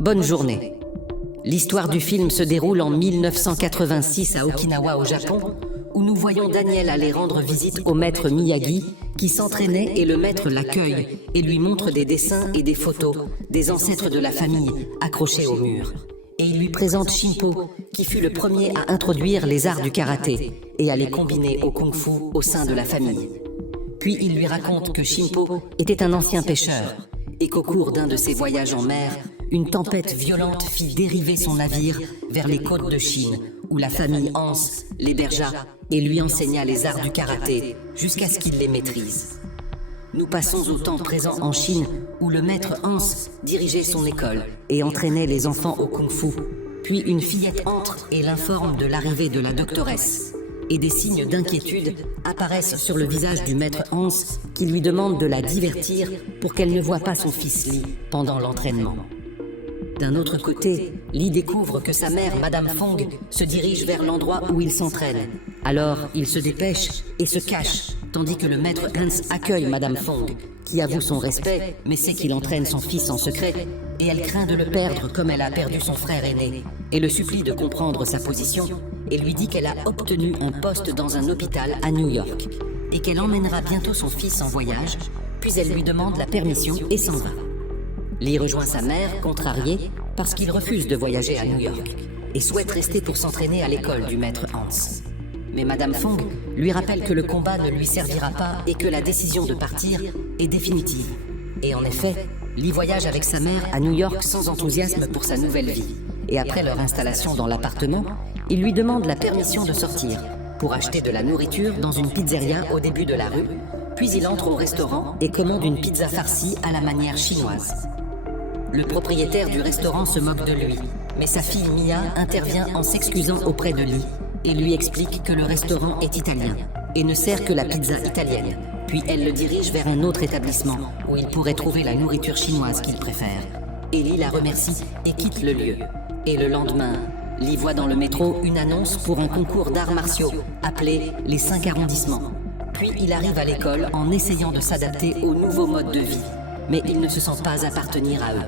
Bonne journée. L'histoire du film se déroule en 1986 à Okinawa au Japon, où nous voyons Daniel aller rendre visite au maître Miyagi, qui s'entraînait et le maître l'accueille et lui montre des dessins et des photos des ancêtres de la famille accrochés au mur. Et il lui présente Shinpo, qui fut le premier à introduire les arts du karaté et à les combiner au kung-fu au sein de la famille. Puis il lui raconte que Shinpo était un ancien pêcheur et qu'au cours d'un de ses voyages en mer, une tempête violente fit dériver son navire vers les côtes de Chine, où la famille Hans l'hébergea et lui enseigna les arts du karaté jusqu'à ce qu'il les maîtrise. Nous passons au temps présent en Chine, où le maître Hans dirigeait son école et entraînait les enfants au kung-fu. Puis une fillette entre et l'informe de l'arrivée de la doctoresse. Et des signes d'inquiétude apparaissent sur le visage du maître Hans qui lui demande de la divertir pour qu'elle ne voie pas son fils Li pendant l'entraînement. D'un autre côté, Li découvre que sa mère, Madame Fong, se dirige vers l'endroit où il s'entraîne. Alors, il se dépêche et se cache, tandis que le maître Hans accueille Madame Fong, qui avoue son respect, mais sait qu'il entraîne son fils en secret, et elle craint de le perdre comme elle a perdu son frère aîné, et le supplie de comprendre sa position, et lui dit qu'elle a obtenu un poste dans un hôpital à New York, et qu'elle emmènera bientôt son fils en voyage, puis elle lui demande la permission et s'en va. Lee rejoint sa mère, contrariée, parce qu'il refuse de voyager à New York, et souhaite rester pour s'entraîner à l'école du maître Hans. Mais Madame Fong lui rappelle que le combat ne lui servira pas et que la décision de partir est définitive. Et en effet, Lee voyage avec sa mère à New York sans enthousiasme pour sa nouvelle vie. Et après leur installation dans l'appartement, il lui demande la permission de sortir pour acheter de la nourriture dans une pizzeria au début de la rue, puis il entre au restaurant et commande une pizza farcie à la manière chinoise. Le propriétaire du restaurant se moque de lui, mais sa fille Mia intervient en s'excusant auprès de Lee et lui explique que le restaurant est italien et ne sert que la pizza italienne. Puis elle le dirige vers un autre établissement où il pourrait trouver la nourriture chinoise qu'il préfère. Et Lee la remercie et quitte le lieu. Et le lendemain, Lee voit dans le métro une annonce pour un concours d'arts martiaux appelé les 5 arrondissements. Puis il arrive à l'école en essayant de s'adapter au nouveau mode de vie, mais il ne se sent pas appartenir à eux.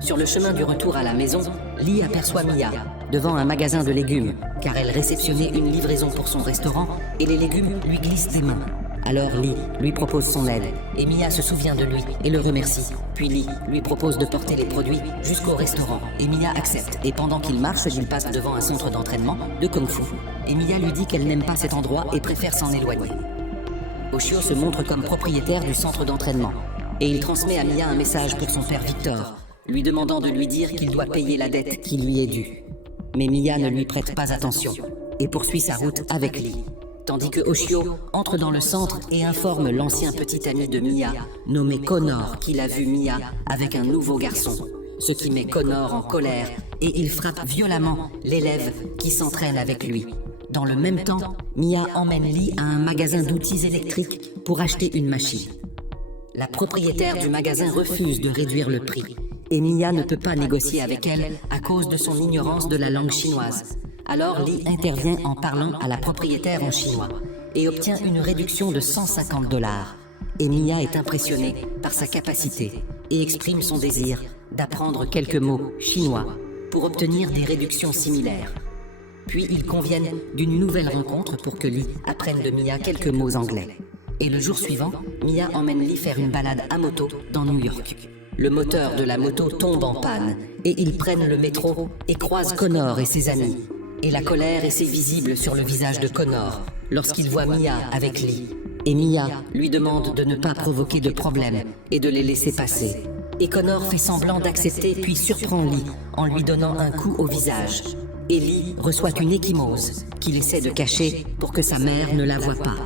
Sur le chemin du retour à la maison, Lee aperçoit Mia devant un magasin de légumes, car elle réceptionnait une livraison pour son restaurant et les légumes lui glissent des mains. Alors Lee lui propose son aide et Mia se souvient de lui et le remercie. Puis Lee lui propose de porter les produits jusqu'au restaurant et Mia accepte. Et pendant qu'il marche, il passe devant un centre d'entraînement de kung-fu. Et Mia lui dit qu'elle n'aime pas cet endroit et préfère s'en éloigner. Oshio se montre comme propriétaire du centre d'entraînement et il transmet à Mia un message pour son père Victor, lui demandant de lui dire qu'il doit payer la dette qui lui est due. Mais Mia ne lui prête pas attention et poursuit sa route avec Lee. Tandis que Oshio entre dans le centre et informe l'ancien petit ami de Mia, nommé Connor, qu'il a vu Mia avec un nouveau garçon. Ce qui met Connor en colère et il frappe violemment l'élève qui s'entraîne avec lui. Dans le même temps, Mia emmène Lee à un magasin d'outils électriques pour acheter une machine. La propriétaire du magasin refuse de réduire le prix et Mia ne peut pas négocier avec elle à cause de son ignorance de la langue chinoise. Alors Lee intervient en parlant à la propriétaire en chinois et obtient une réduction de $150. Et Mia est impressionnée par sa capacité et exprime son désir d'apprendre quelques mots chinois pour obtenir des réductions similaires. Puis ils conviennent d'une nouvelle rencontre pour que Lee apprenne de Mia quelques mots anglais. Et le jour suivant, Mia emmène Lee faire une balade à moto dans New York. Le moteur de la moto tombe en panne et ils prennent le métro et croisent Connor et ses amis. Et la colère est visible sur le visage de Connor lorsqu'il voit Mia avec Lee. Et Mia lui demande de ne pas provoquer de problème et de les laisser passer. Et Connor fait semblant d'accepter puis surprend Lee en lui donnant un coup au visage. Et Lee reçoit une ecchymose qu'il essaie de cacher pour que sa mère ne la voie pas.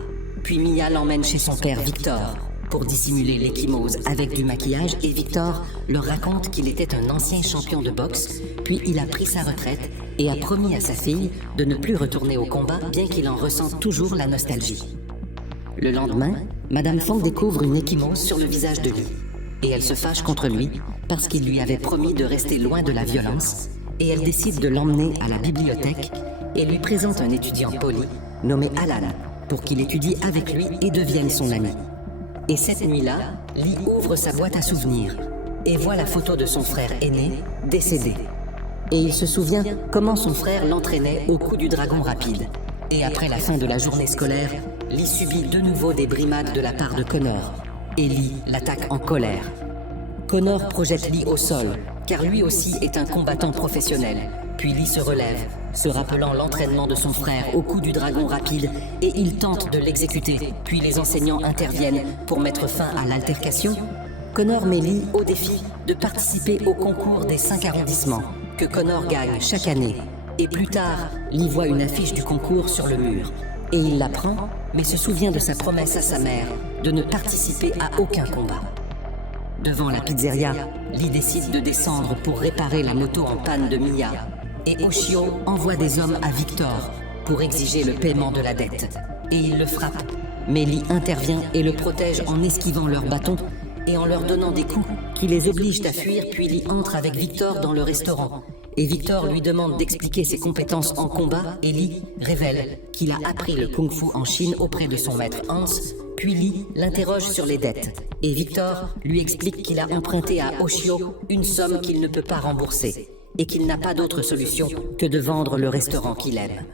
Puis Mia l'emmène chez son père Victor pour dissimuler l'ecchymose avec du maquillage et Victor leur raconte qu'il était un ancien champion de boxe, puis il a pris sa retraite et a promis à sa fille de ne plus retourner au combat bien qu'il en ressente toujours la nostalgie. Le lendemain, Madame Fong découvre une ecchymose sur le visage de Lee et elle se fâche contre lui parce qu'il lui avait promis de rester loin de la violence et elle décide de l'emmener à la bibliothèque et lui présente un étudiant poli nommé Alan pour qu'il étudie avec lui et devienne son ami. Et cette nuit-là, Lee ouvre sa boîte à souvenirs et voit la photo de son frère aîné, décédé. Et il se souvient comment son frère l'entraînait au coup du dragon rapide. Et après la fin de la journée scolaire, Lee subit de nouveau des brimades de la part de Connor. Et Lee l'attaque en colère. Connor projette Lee au sol, car lui aussi est un combattant professionnel. Puis Lee se relève, se rappelant l'entraînement de son frère au coup du dragon rapide, et il tente de l'exécuter. Puis les enseignants interviennent pour mettre fin à l'altercation. Connor met Lee au défi de participer au concours des 5 arrondissements, que Connor gagne chaque année. Et plus tard, Lee voit une affiche du concours sur le mur. Et il la prend, mais se souvient de sa promesse à sa mère de ne participer à aucun combat. Devant la pizzeria, Lee décide de descendre pour réparer la moto en panne de Mia. Et Oshio envoie des hommes à Victor pour exiger le paiement de la dette. Et il le frappe. Mais Lee intervient et le protège en esquivant leurs bâtons et en leur donnant des coups qui les obligent à fuir, puis Lee entre avec Victor dans le restaurant. Et Victor lui demande d'expliquer ses compétences en combat et Lee révèle qu'il a appris le kung-fu en Chine auprès de son maître Hans, puis Lee l'interroge sur les dettes. Et Victor lui explique qu'il a emprunté à Oshio une somme qu'il ne peut pas rembourser et qu'il n'a pas d'autre solution que de vendre le restaurant qu'il aime.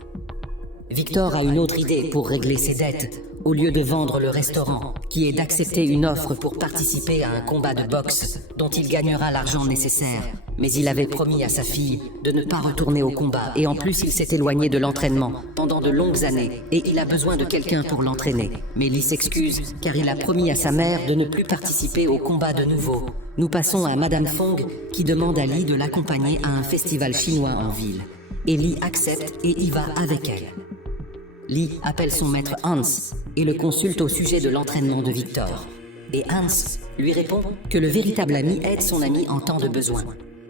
Victor a une autre idée pour régler ses dettes. Au lieu de vendre le restaurant, qui est d'accepter une offre pour participer à un combat de boxe dont il gagnera l'argent nécessaire. Mais il avait promis à sa fille de ne pas retourner au combat et en plus il s'est éloigné de l'entraînement pendant de longues années et il a besoin de quelqu'un pour l'entraîner. Mais Lee s'excuse car il a promis à sa mère de ne plus participer au combat de nouveau. Nous passons à Madame Fong qui demande à Lee de l'accompagner à un festival chinois en ville. Et Lee accepte et y va avec elle. Lee appelle son maître Hans et le consulte au sujet de l'entraînement de Victor. Et Hans lui répond que le véritable ami aide son ami en temps de besoin.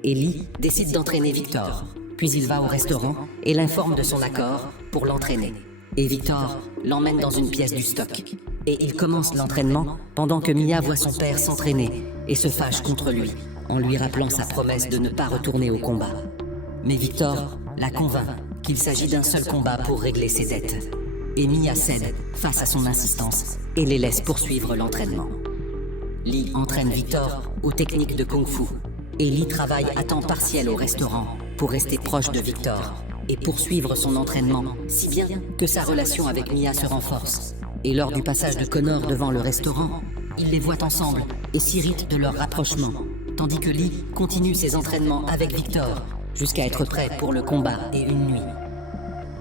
Et Lee décide d'entraîner Victor. Puis il va au restaurant et l'informe de son accord pour l'entraîner. Et Victor l'emmène dans une pièce du stock. Et il commence l'entraînement pendant que Mia voit son père s'entraîner et se fâche contre lui, en lui rappelant sa promesse de ne pas retourner au combat. Mais Victor la convainc qu'il s'agit d'un seul combat pour régler ses dettes. Et Mia cède face à son insistance et les laisse poursuivre l'entraînement. Lee entraîne Victor aux techniques de kung-fu et Lee travaille à temps partiel au restaurant pour rester proche de Victor et poursuivre son entraînement, si bien que sa relation avec Mia se renforce. Et lors du passage de Connor devant le restaurant, il les voit ensemble et s'irrite de leur rapprochement, tandis que Lee continue ses entraînements avec Victor jusqu'à être prêt pour le combat et une nuit.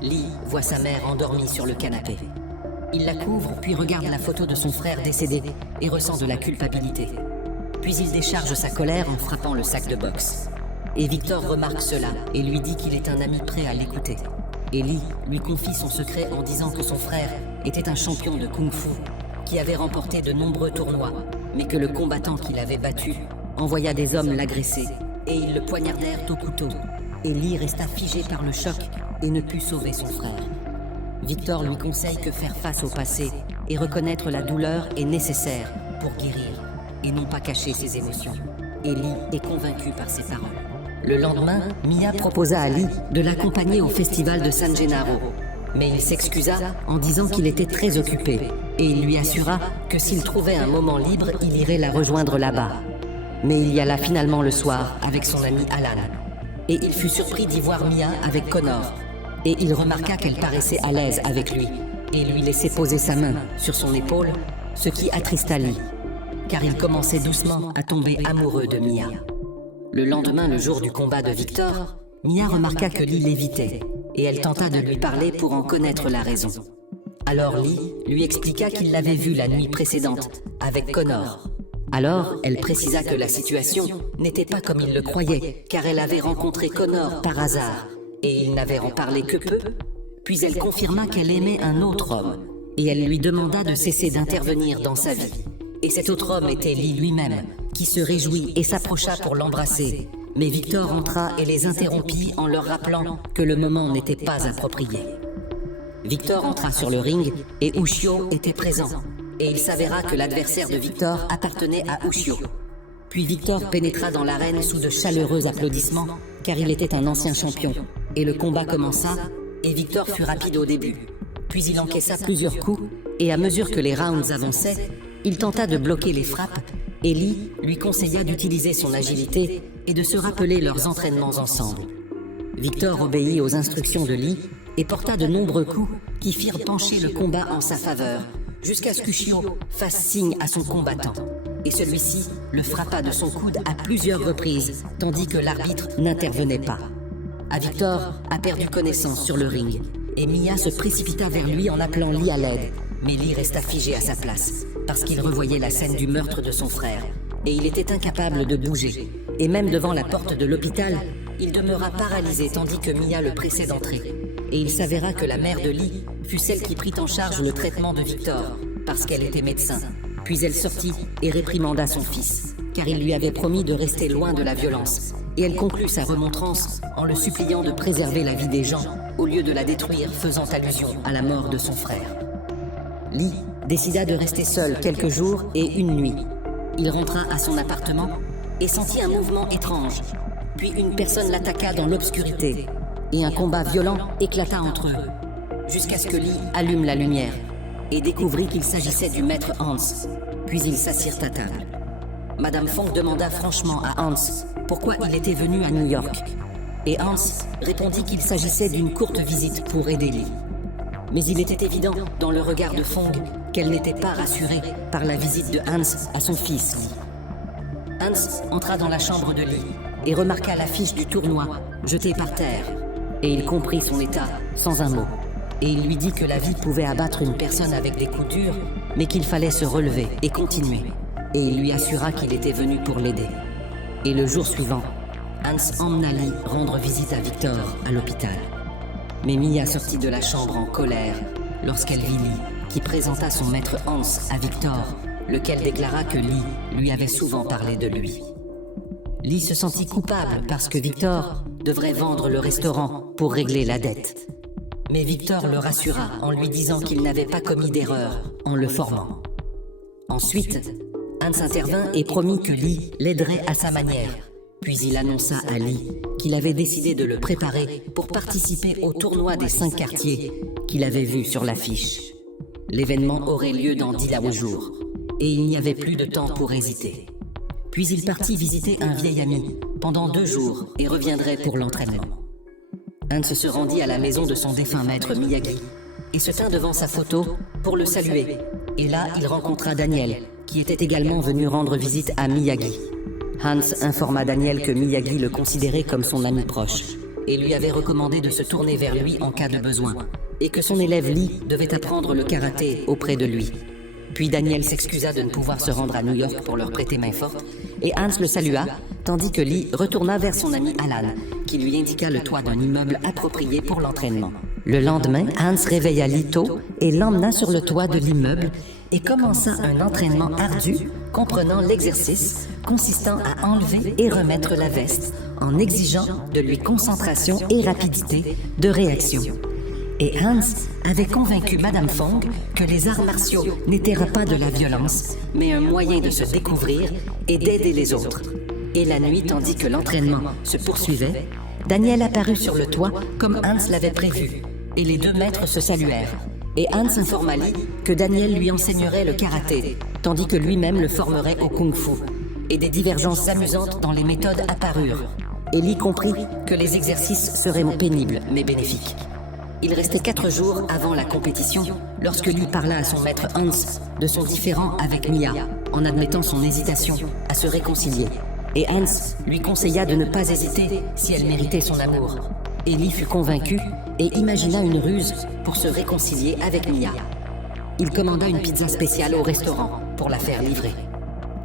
Lee voit sa mère endormie sur le canapé. Il la couvre puis regarde la photo de son frère décédé et ressent de la culpabilité. Puis il décharge sa colère en frappant le sac de boxe. Et Victor remarque cela et lui dit qu'il est un ami prêt à l'écouter. Et Lee lui confie son secret en disant que son frère était un champion de kung-fu qui avait remporté de nombreux tournois, mais que le combattant qu'il avait battu envoya des hommes l'agresser et ils le poignardèrent au couteau. Et Lee resta figé par le choc et ne put sauver son frère. Victor lui conseille que faire face au passé et reconnaître la douleur est nécessaire pour guérir et non pas cacher ses émotions. Et Lee est convaincu par ses paroles. Le lendemain, Mia proposa à Lee de l'accompagner au festival de San Gennaro. Mais il s'excusa en disant qu'il était très occupé et il lui assura que s'il trouvait un moment libre, il irait la rejoindre là-bas. Mais il y alla finalement le soir avec son ami Alan. Et il fut surpris d'y voir Mia avec Connor. Et il remarqua qu'elle paraissait à l'aise avec lui et lui laissait poser sa main sur son épaule, ce qui attrista Lee, car il commençait doucement à tomber amoureux de Mia. Le lendemain, le jour du combat de Victor, Mia remarqua que Lee l'évitait et elle tenta de lui parler pour en connaître la raison. Alors Lee lui expliqua qu'il l'avait vue la nuit précédente avec Connor. Alors, elle précisa que la situation n'était pas comme il le croyait, car elle avait rencontré Connor par hasard, et ils n'avaient en parlé que peu. Puis elle confirma qu'elle aimait un autre homme, et elle lui demanda de cesser d'intervenir dans sa vie. Et cet autre homme était Lee lui-même, qui se réjouit et s'approcha pour l'embrasser. Mais Victor entra et les interrompit en leur rappelant que le moment n'était pas approprié. Victor entra sur le ring et Ushio était présent. Et il s'avéra que l'adversaire de Victor appartenait à Ushio. Puis Victor pénétra dans l'arène sous de chaleureux applaudissements, car il était un ancien champion. Et le combat commença, et Victor fut rapide au début. Puis il encaissa plusieurs coups, et à mesure que les rounds avançaient, il tenta de bloquer les frappes, et Lee lui conseilla d'utiliser son agilité et de se rappeler leurs entraînements ensemble. Victor obéit aux instructions de Lee et porta de nombreux coups qui firent pencher le combat en sa faveur, jusqu'à ce qu'Ushio fasse signe à son combattant. Et celui-ci le frappa de son coude à plusieurs reprises, tandis que l'arbitre n'intervenait pas. Victor a perdu connaissance sur le ring, et Mia se précipita vers lui en appelant Lee à l'aide. Mais Lee resta figé à sa place, parce qu'il revoyait la scène du meurtre de son frère, et il était incapable de bouger. Et même devant la porte de l'hôpital, il demeura paralysé tandis que Mia le pressait d'entrer. Et il s'avéra que la mère de Lee fut celle qui prit en charge le traitement de Victor, parce qu'elle était médecin. Puis elle sortit et réprimanda son fils, car il lui avait promis de rester loin de la violence. Et elle conclut sa remontrance en le suppliant de préserver la vie des gens, au lieu de la détruire, faisant allusion à la mort de son frère. Lee décida de rester seul quelques jours et une nuit. Il rentra à son appartement et sentit un mouvement étrange. Puis une personne l'attaqua dans l'obscurité, et un combat violent éclata entre eux, jusqu'à ce que Lee allume la lumière et découvrit qu'il s'agissait du maître Hans. Puis ils s'assirent à table. Madame Fong demanda franchement à Hans pourquoi il était venu à New York, et Hans répondit qu'il s'agissait d'une courte visite pour aider Lee. Mais il était évident dans le regard de Fong qu'elle n'était pas rassurée par la visite de Hans à son fils Lee. Hans entra dans la chambre de Lee et remarqua l'affiche du tournoi jetée par terre, et il comprit son état sans un mot. Et il lui dit que la vie pouvait abattre une personne avec des coups durs, mais qu'il fallait se relever et continuer. Et il lui assura qu'il était venu pour l'aider. Et le jour suivant, Hans emmena Lee rendre visite à Victor à l'hôpital. Mais Mia sortit de la chambre en colère lorsqu'elle vit Lee, qui présenta son maître Hans à Victor, lequel déclara que Lee lui avait souvent parlé de lui. Lee se sentit coupable parce que Victor devrait vendre le restaurant pour régler la dette. Mais Victor le rassura en lui disant qu'il n'avait pas commis d'erreur en le formant. Ensuite, Hans intervint et promit que Lee l'aiderait à sa manière. Puis il annonça à Lee qu'il avait décidé de le préparer pour participer au tournoi des 5 quartiers qu'il avait vu sur l'affiche. L'événement aurait lieu dans 10 jours, et il n'y avait plus de temps pour hésiter. Puis il partit visiter un vieil ami pendant 2 jours et reviendrait pour l'entraînement. Hans se rendit à la maison de son défunt maître Miyagi et se tint devant sa photo pour le saluer. Et là, il rencontra Daniel, qui était également venu rendre visite à Miyagi. Hans informa Daniel que Miyagi le considérait comme son ami proche et lui avait recommandé de se tourner vers lui en cas de besoin, et que son élève Lee devait apprendre le karaté auprès de lui. Puis Daniel s'excusa de ne pouvoir se rendre à New York pour leur prêter main forte, et Hans le salua, tandis que Lee retourna vers son ami Alan, qui lui indiqua le toit d'un immeuble approprié pour l'entraînement. Le lendemain, Hans réveilla Lee tôt et l'emmena sur le toit de l'immeuble et commença un entraînement ardu comprenant l'exercice consistant à enlever et remettre la veste en exigeant de lui concentration et rapidité de réaction. Et Hans avait convaincu Madame Fong que les arts martiaux n'étaient pas de la violence, mais un moyen de se découvrir et d'aider les autres. Et la nuit, tandis que l'entraînement se poursuivait, Daniel apparut sur le toit comme Hans l'avait prévu, et les 2 maîtres se saluèrent. Et Hans informa Lee que Daniel lui enseignerait le karaté, tandis que lui-même le formerait au kung-fu. Et des divergences amusantes dans les méthodes apparurent. Et Lee comprit que les exercices seraient pénibles, mais bénéfiques. Il restait 4 jours avant la compétition lorsque Lee parla à son maître Hans de son différend avec Mia, en admettant son hésitation à se réconcilier. Et Hans lui conseilla de ne pas hésiter si elle méritait son amour. Et Lee fut convaincu et imagina une ruse pour se réconcilier avec Mia. Il commanda une pizza spéciale au restaurant pour la faire livrer.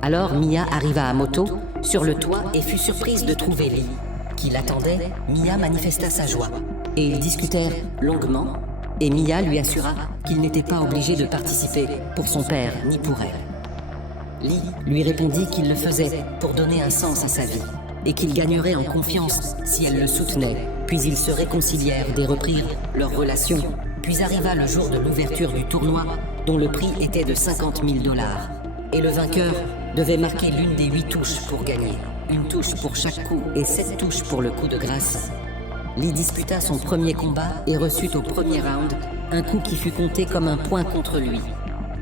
Alors Mia arriva à moto sur le toit et fut surprise de trouver Lee. Qui l'attendait, Mia manifesta sa joie. Et ils discutèrent longuement, et Mia lui assura qu'il n'était pas obligé de participer pour son père ni pour elle. Lee lui répondit qu'il le faisait pour donner un sens à sa vie, et qu'il gagnerait en confiance si elle le soutenait. Puis ils se réconcilièrent et reprirent leur relation. Puis arriva le jour de l'ouverture du tournoi, dont le prix était de $50 000. Et le vainqueur devait marquer l'une des 8 touches pour gagner. Une touche pour chaque coup et 7 touches pour le coup de grâce. Lee disputa son premier combat et reçut au premier round un coup qui fut compté comme un point contre lui.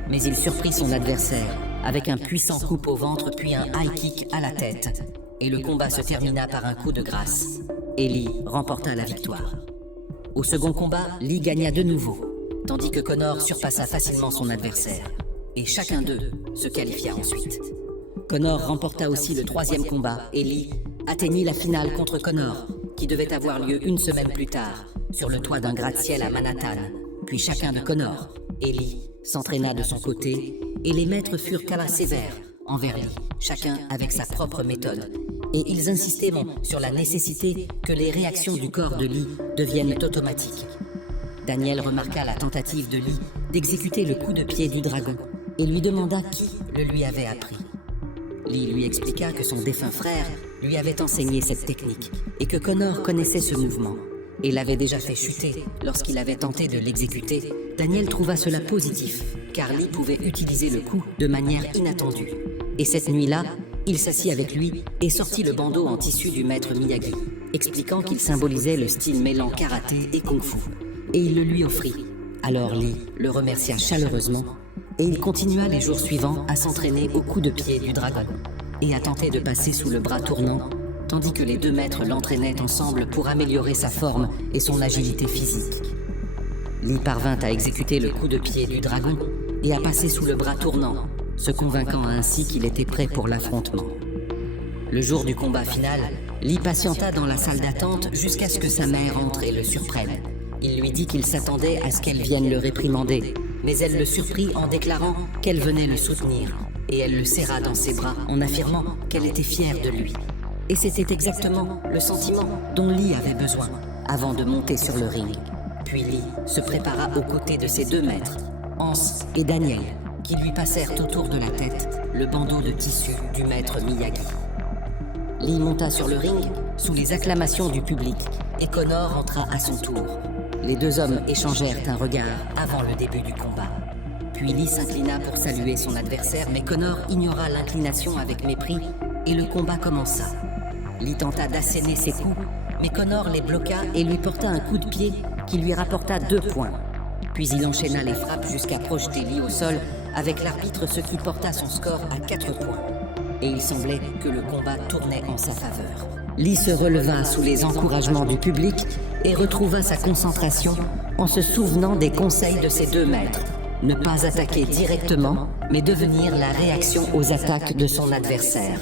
Mais il surprit son adversaire avec un puissant coup au ventre puis un high kick à la tête, et le combat se termina par un coup de grâce. Et Lee remporta la victoire. Au second combat, Lee gagna de nouveau, tandis que Conor surpassa facilement son adversaire, et chacun d'eux se qualifia ensuite. Conor remporta aussi le troisième combat, et Lee atteignit la finale contre Conor, qui devait avoir lieu une semaine plus tard, sur le toit d'un gratte-ciel à Manhattan. Puis chacun de Conor et Lee s'entraîna de son côté, et les maîtres furent cas sévères envers Lee, chacun avec sa propre méthode. Et ils insistaient sur la nécessité que les réactions du corps de Lee deviennent automatiques. Daniel remarqua la tentative de Lee d'exécuter le coup de pied du dragon, et lui demanda qui le lui avait appris. Lee lui expliqua que son défunt frère lui avait enseigné cette technique, et que Conor connaissait ce mouvement, et l'avait déjà fait chuter lorsqu'il avait tenté de l'exécuter. Daniel trouva cela positif, car Lee pouvait utiliser le coup de manière inattendue. Et cette nuit-là, il s'assit avec lui et sortit le bandeau en tissu du maître Miyagi, expliquant qu'il symbolisait le style mêlant karaté et kung-fu, et il le lui offrit. Alors Lee le remercia chaleureusement, et il continua les jours suivants à s'entraîner au coup de pied du dragon, et à tenter de passer sous le bras tournant, tandis que les deux maîtres l'entraînaient ensemble pour améliorer sa forme et son agilité physique. Lee parvint à exécuter le coup de pied du dragon et à passer sous le bras tournant, se convainquant ainsi qu'il était prêt pour l'affrontement. Le jour du combat final, Lee patienta dans la salle d'attente jusqu'à ce que sa mère entre et le surprenne. Il lui dit qu'il s'attendait à ce qu'elle vienne le réprimander, mais elle le surprit en déclarant qu'elle venait le soutenir, et elle le serra dans ses bras en affirmant qu'elle était fière de lui. Et c'était exactement le sentiment dont Lee avait besoin avant de monter sur le ring. Puis Lee se prépara aux côtés de ses deux maîtres, Hans et Daniel, qui lui passèrent autour de la tête le bandeau de tissu du maître Miyagi. Lee monta sur le ring sous les acclamations du public et Conor entra à son tour. Les deux hommes échangèrent un regard avant le début du combat. Puis Lee s'inclina pour saluer son adversaire, mais Conor ignora l'inclination avec mépris et le combat commença. Lee tenta d'asséner ses coups, mais Conor les bloqua et lui porta un coup de pied qui lui rapporta 2 points. Puis il enchaîna les frappes jusqu'à projeter Lee au sol avec l'arbitre, ce qui porta son score à 4 points. Et il semblait que le combat tournait en sa faveur. Lee se releva sous les encouragements du public et retrouva sa concentration en se souvenant des conseils de ses deux maîtres. Ne pas attaquer directement, mais devenir la réaction aux attaques de son adversaire.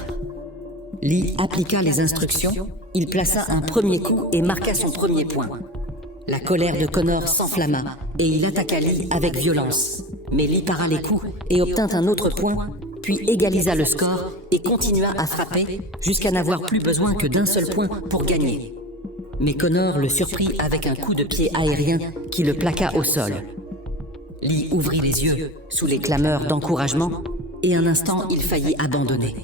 Lee appliqua les instructions, il plaça un premier coup et marqua son premier point. La colère de Conor s'enflamma et il attaqua Lee avec violence. Mais Lee para les coups et obtint un autre point, puis égalisa le score et continua à frapper jusqu'à n'avoir plus besoin que d'un seul point pour gagner. Mais Conor le surprit avec un coup de pied aérien qui le plaqua au sol. Lee ouvrit les yeux sous les clameurs d'encouragement et un instant il faillit abandonner.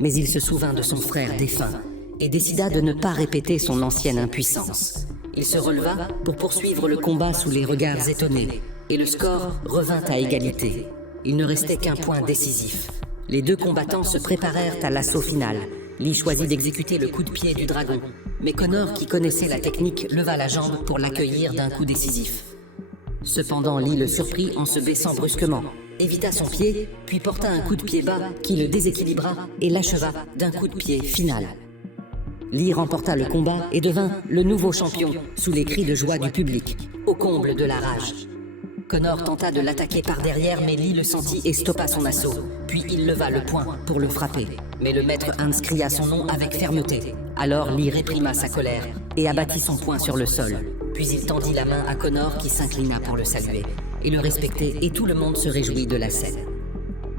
Mais il se souvint de son frère défunt et décida de ne pas répéter son ancienne impuissance. Il se releva pour poursuivre le combat sous les regards étonnés et le score revint à égalité. Il ne restait qu'un point décisif. Les deux combattants se préparèrent à l'assaut final. Lee choisit d'exécuter le coup de pied du dragon, mais Conor, qui connaissait la technique, leva la jambe pour l'accueillir d'un coup décisif. Cependant, Lee le surprit en se baissant brusquement, évita son pied, puis porta un coup de pied bas qui le déséquilibra et l'acheva d'un coup de pied final. Lee remporta le combat et devint le nouveau champion sous les cris de joie du public, au comble de la rage. Conor tenta de l'attaquer par derrière, mais Lee le sentit et stoppa son assaut. Puis il leva le poing pour le frapper. Mais le maître Hans cria son nom avec fermeté. Alors Lee réprima sa colère et abattit son poing sur le sol. Puis il tendit la main à Conor qui s'inclina pour le saluer et le respecter, et tout le monde se réjouit de la scène.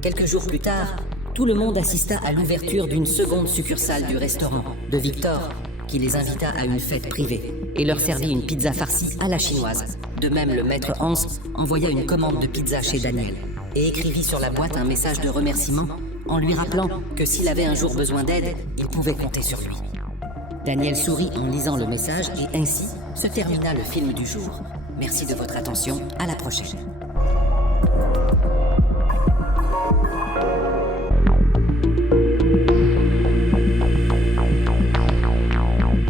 Quelques jours plus tard, tout le monde assista à l'ouverture d'une seconde succursale du restaurant de Victor, qui les invita à une fête privée et leur servit une pizza farcie à la chinoise. De même, le maître Hans envoya une commande de pizza chez Daniel et écrivit sur la boîte un message de remerciement en lui rappelant que s'il avait un jour besoin d'aide, il pouvait compter sur lui. Daniel sourit en lisant le message et ainsi se termina le film du jour. Merci de votre attention, à la prochaine.